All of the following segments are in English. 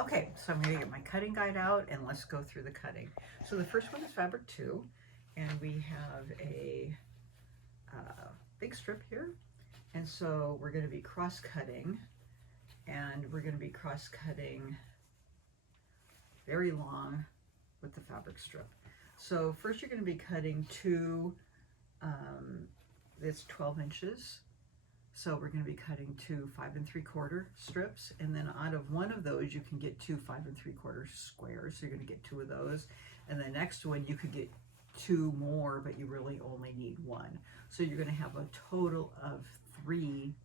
Okay, so I'm going to get my cutting guide out and let's go through the cutting. So the first one is fabric 2, and we have a big strip here, and so we're going to be cross-cutting, and we're going to be cross-cutting very long with the fabric strip. So first you're going to be cutting two, it's 12 inches. So we're going to be cutting two 5 3/4 strips, and then out of one of those you can get two 5 3/4 squares. So you're going to get two of those, and the next one you could get two more, but you really only need one. So you're going to have a total of three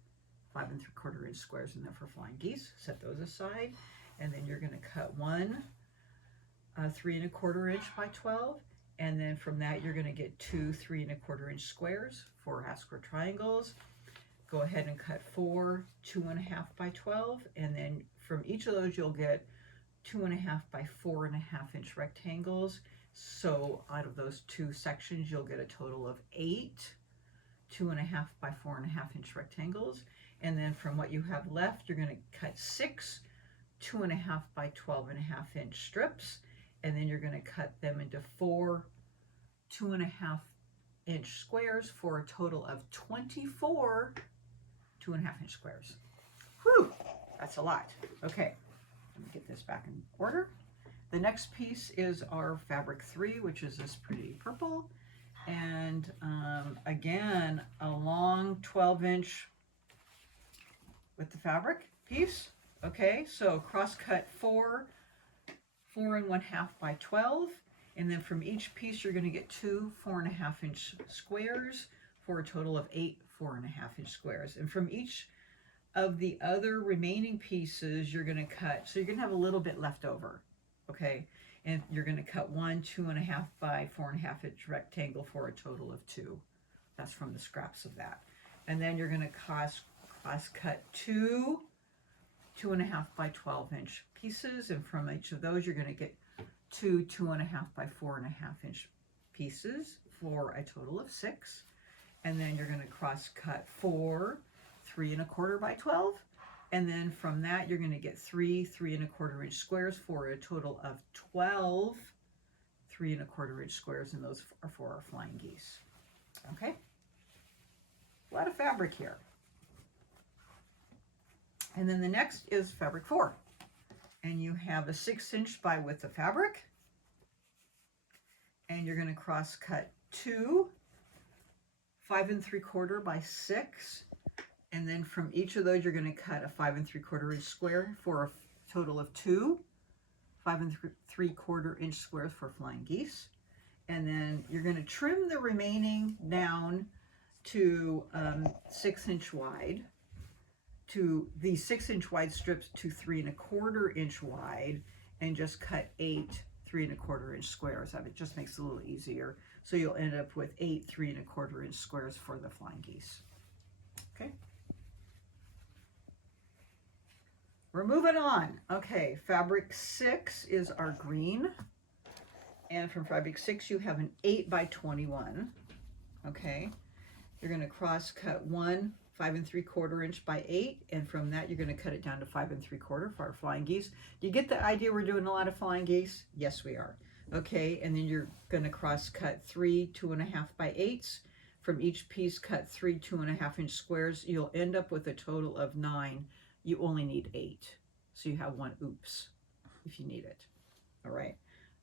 5 3/4 inch squares in there for flying geese. Set those aside, and then you're going to cut one 3 1/4 inch by 12, and then from that you're going to get two 3 1/4 inch squares for half square triangles. Go ahead and cut four 2 1/2 by 12, and then from each of those you'll get 2 1/2 by 4 1/2 inch rectangles. So out of those two sections you'll get a total of 8 2 1/2 by 4 1/2 inch rectangles, and then from what you have left you're going to cut six 2 1/2 by 12 1/2 inch strips, and then you're going to cut them into four 2 1/2 inch squares for a total of 24 2 1/2 inch squares. Whew, that's a lot. Okay, let me get this back in order. The next piece is our fabric 3, which is this pretty purple, and again a long 12 inch with the fabric piece. Okay, so cross cut 4 1/2 by 12, and then from each piece you're going to get two 4 1/2 inch squares for a total of 8 4 1/2 inch squares. And from each of the other remaining pieces you're going to cut, so you're going to have a little bit left over, okay, and you're going to cut one 2 1/2 by 4 1/2 inch rectangle for a total of 2. That's from the scraps of that. And then you're going to cross cut two 2 1/2 by 12 inch pieces, and from each of those you're going to get two 2 1/2 by 4 1/2 inch pieces for a total of 6. And then you're going to cross cut four 3 1/4 by 12, and then from that you're going to get three 3 1/4 inch squares for a total of 12 3 1/4 inch squares, and those are for our flying geese. Okay, a lot of fabric here. And then the next is fabric 4, and you have a 6 inch by width of fabric, and you're going to cross cut two 5 3/4 by 6, and then from each of those you're going to cut a 5 3/4 inch square for a total of two 5 3/4 inch squares for flying geese. And then you're going to trim the remaining down to 6 inch wide, to the 6 inch wide strips to 3 1/4 inch wide, and just cut 8 3 1/4 inch squares of it. Just makes it a little easier. So you'll end up with 8 3 1/4 inch squares for the flying geese. Okay. We're moving on. Okay, fabric 6 is our green. And from fabric 6 you have an 8 by 21. Okay. You're going to cross cut one 5 3/4 inch by 8, and from that you're going to cut it down to 5 3/4 for our flying geese. Do you get the idea we're doing a lot of flying geese? Yes, we are. Okay, and then you're going to cross cut three 2 1/2 by 8s. From each piece cut three 2 1/2 inch squares. You'll end up with a total of 9. You only need 8, so you have one oops if you need it. All right,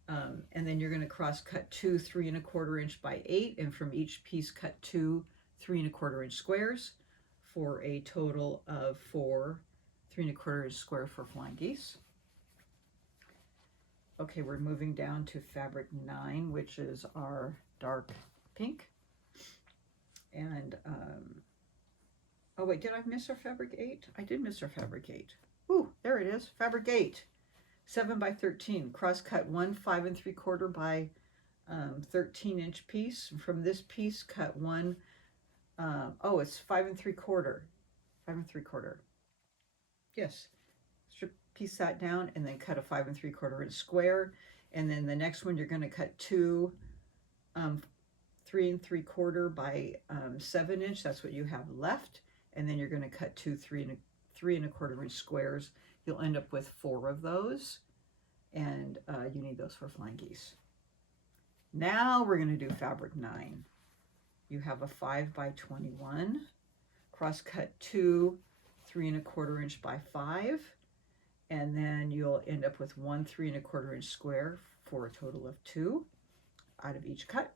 and then you're going to cross cut two 3 1/4 inch by 8, and from each piece cut two 3 1/4 inch squares for a total of four 3 1/4 inch square for flying geese. Okay, we're moving down to fabric 9, which is our dark pink. And oh wait, did I miss our fabric 8? I did miss our fabric 8. Ooh, there it is, fabric 8, 7 by 13. Cross cut one 5 3/4 by 13 inch piece. From this piece cut one oh, it's 5 3/4. 5 3/4. Yes. Strip piece that down and then cut a 5 3/4 inch square. And then the next one you're going to cut two 3 3/4 by 7 inch. That's what you have left. And then you're going to cut two 3 1/4 inch squares. You'll end up with 4 of those, and you need those for flying geese. Now we're going to do fabric 9. You have a 5 by 21, cross cut 2 3 1/4 inch by 5, and then you'll end up with 1 3 1/4 inch square for a total of 2 out of each cut.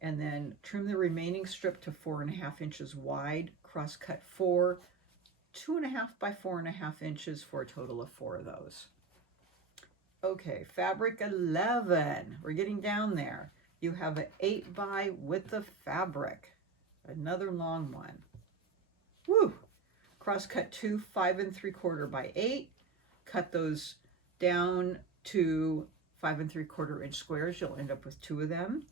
And then trim the remaining strip to 4 1/2 inches wide, cross cut 4 2 1/2 by 4 1/2 inches for a total of 4 of those. Okay, fabric 11. We're getting down there. You have an 8 by width of fabric, another long one. Woo! Cross cut 2 5 3/4 by 8. Cut those down to 5 3/4 inch squares. You'll end up with 2 of them.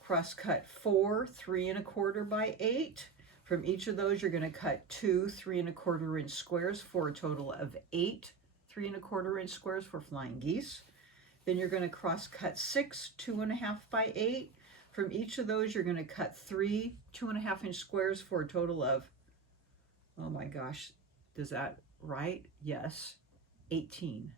Cross cut 4 3 1/4 by 8. From each of those, you're going to cut 2 3 1/4 inch squares for a total of 8 3 1/4 inch squares for flying geese. Then you're going to cross cut 6 2 1/2 by 8. From each of those, you're going to cut 3 2 1/2 inch squares for a total of, oh my gosh, does that right? Yes, 18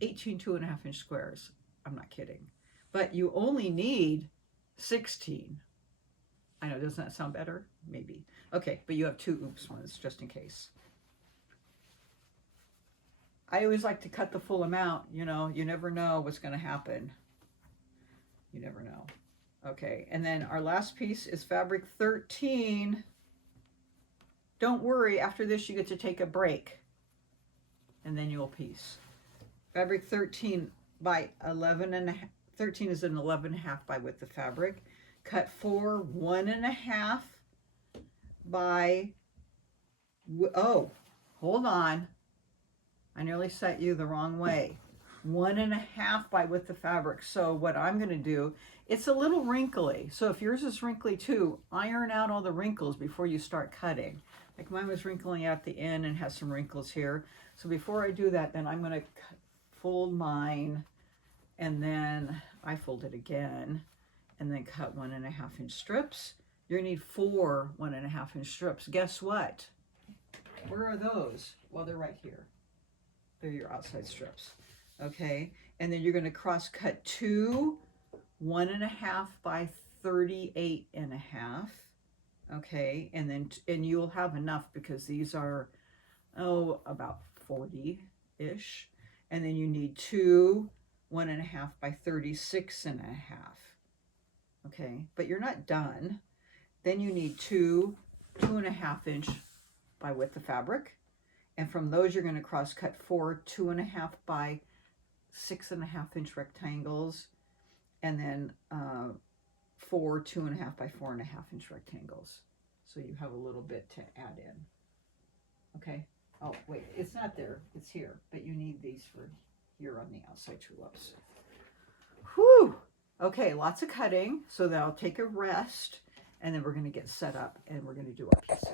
2 1/2 inch squares. I'm not kidding. But you only need 16. I know, doesn't that sound better? Maybe. Okay, but you have 2 oops ones just in case. I always like to cut the full amount. You know, you never know what's going to happen. You never know. Okay, and then our last piece is fabric 13. Don't worry, after this you get to take a break, and then you'll piece. Fabric 13 by 11 and 13 is an 11 1/2 by width of fabric. Cut 4 1 1/2 by, oh, hold on. I nearly set you the wrong way. 1 1/2 by width of fabric. So what I'm going to do, it's a little wrinkly. So if yours is wrinkly too, iron out all the wrinkles before you start cutting. Like mine was wrinkling at the end and has some wrinkles here. So before I do that, then I'm going to fold mine, and then I fold it again, and then cut 1 1/2 inch strips. You're going to need 4 1 1/2 inch strips. Guess what? Where are those? Well, they're right here. They're your outside strips. Okay, and then you're going to cross cut 2 1 1/2 by 38 1/2. Okay, and then you'll have enough because these are, oh, about 40-ish. And then you need 2 1 1/2 by 36 1/2. Okay, but you're not done. Then you need 2 2 1/2 inch by width of fabric. And from those, you're going to cross cut 4 2 1/2 by 6 1/2 inch rectangles, and then 4 2 1/2 by 4 1/2 inch rectangles. So you have a little bit to add in. Okay. Oh, wait, it's not there. It's here. But you need these for here on the outside tulips. Whew. Okay, lots of cutting. So then I'll take a rest, and then we're going to get set up, and we're going to do our piece.